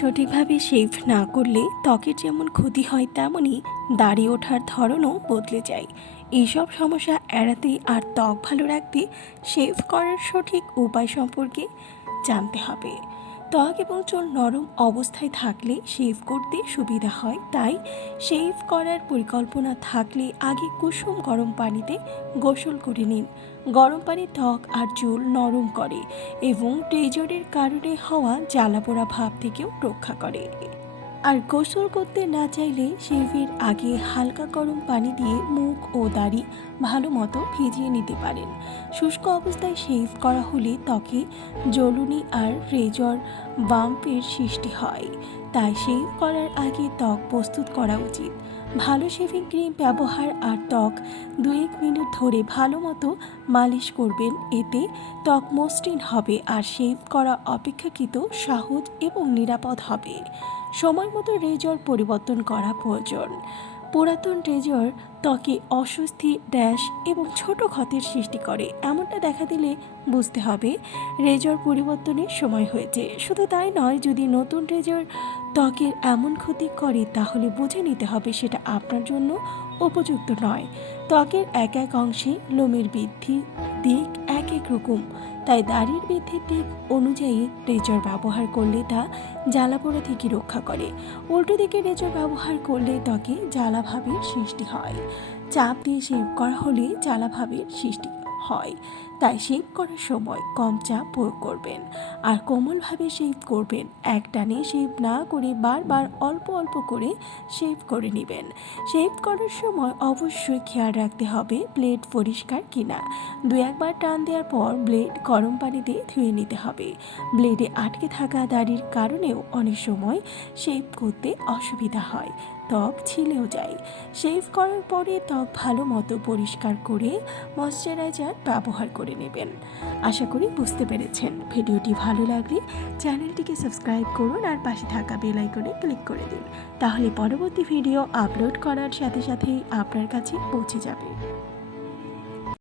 সঠিকভাবে শেভ না করলে ত্বকের যেমন ক্ষতি হয় তেমনই দাড়ি ওঠার ধরনও বদলে যায়। এইসব সমস্যা এড়াতে আর ত্বক ভালো রাখতে শেভ করার সঠিক উপায় সম্পর্কে জানতে হবে। ত্বক এবং চুল নরম অবস্থায় থাকলে শেভ করতে সুবিধা হয়। তাই শেভ করার পরিকল্পনা থাকলে আগে কুসুম গরম পানিতে গোসল করে নিন। গরম পানি ত্বক আর চুল নরম করে এবং ট্রেজরের কারণে হওয়া জ্বালাপোড়া ভাব থেকেও রক্ষা করে। আর গোসল করতে না চাইলে শেভের আগে হালকা গরম পানি দিয়ে মুখ ও দাড়ি ভালো মতো ভিজিয়ে নিতে পারেন। শুষ্ক অবস্থায় শেভ করা হলে ত্বকে জ্বলুনি আর রেজর বাম্পের সৃষ্টি হয়। তাই শেভ করার আগে ত্বক প্রস্তুত করা উচিত। ভালো শেভিং ক্রিম ব্যবহার আর ত্বক দু এক মিনিট ধরে ভালো মতো মালিশ করবেন, এতে ত্বক মসৃণ হবে আর শেভ করা অপেক্ষাকৃত সহজ এবং নিরাপদ হবে। সময় মতো রেজর পরিবর্তন করা প্রয়োজন। পুরাতন রেজর ত্বকে অস্বস্তি, ড্যাশ এবং ছোট ক্ষতের সৃষ্টি করে। এমনটা দেখা দিলে বুঝতে হবে রেজর পরিবর্তনের সময় হয়েছে। শুধু তাই নয়, যদি নতুন রেজর ত্বকের এমন ক্ষতি করে, তাহলে বুঝে নিতে হবে সেটা আপনার জন্য উপযুক্ত নয়। ত্বকের এক এক অংশে লোমের বৃদ্ধি দিক এক এক রকম। তাই দাড়ির বৃদ্ধির দিক অনুযায়ী রেজর ব্যবহার করলে তা জ্বালাপোড়া থেকে রক্ষা করে। উল্টো দিকে রেজর ব্যবহার করলে ত্বকে জ্বালাভাবের সৃষ্টি হয়। চাপ দিয়ে শেভ করা হলে জ্বালাভাবের সৃষ্টি হয়। তাই শেভ করার সময় কম চাপ প্রয়োগ করবেন। আর কোমলভাবে শেভ করবেন। এক টানে শেভ না করে বারবার অল্প অল্প করে শেভ করে নেবেন। শেভ করার সময় অবশ্যই খেয়াল রাখতে হবে ব্লেড পরিষ্কার কিনা। দু একবার টান দেওয়ার পর ব্লেড গরম পানিতে ধুয়ে নিতে হবে। ব্লেডে আটকে থাকা দাড়ির কারণেও অনেক সময় শেভ করতে অসুবিধা হয়। ত্বক ছিলেও যায়। শেভ করার পরে ত্বক ভালো মতো পরিষ্কার করে ময়শ্চারাইজার ব্যবহার করে নেবেন। আশা করি বুঝতে পেরেছেন। ভিডিওটি ভালো লাগলে চ্যানেলটিকে সাবস্ক্রাইব করুন আর পাশে থাকা বেল আইকনে ক্লিক করে দিন। তাহলে পরবর্তী ভিডিও আপলোড করার সাথে সাথেই আপনার কাছে পৌঁছে যাবে।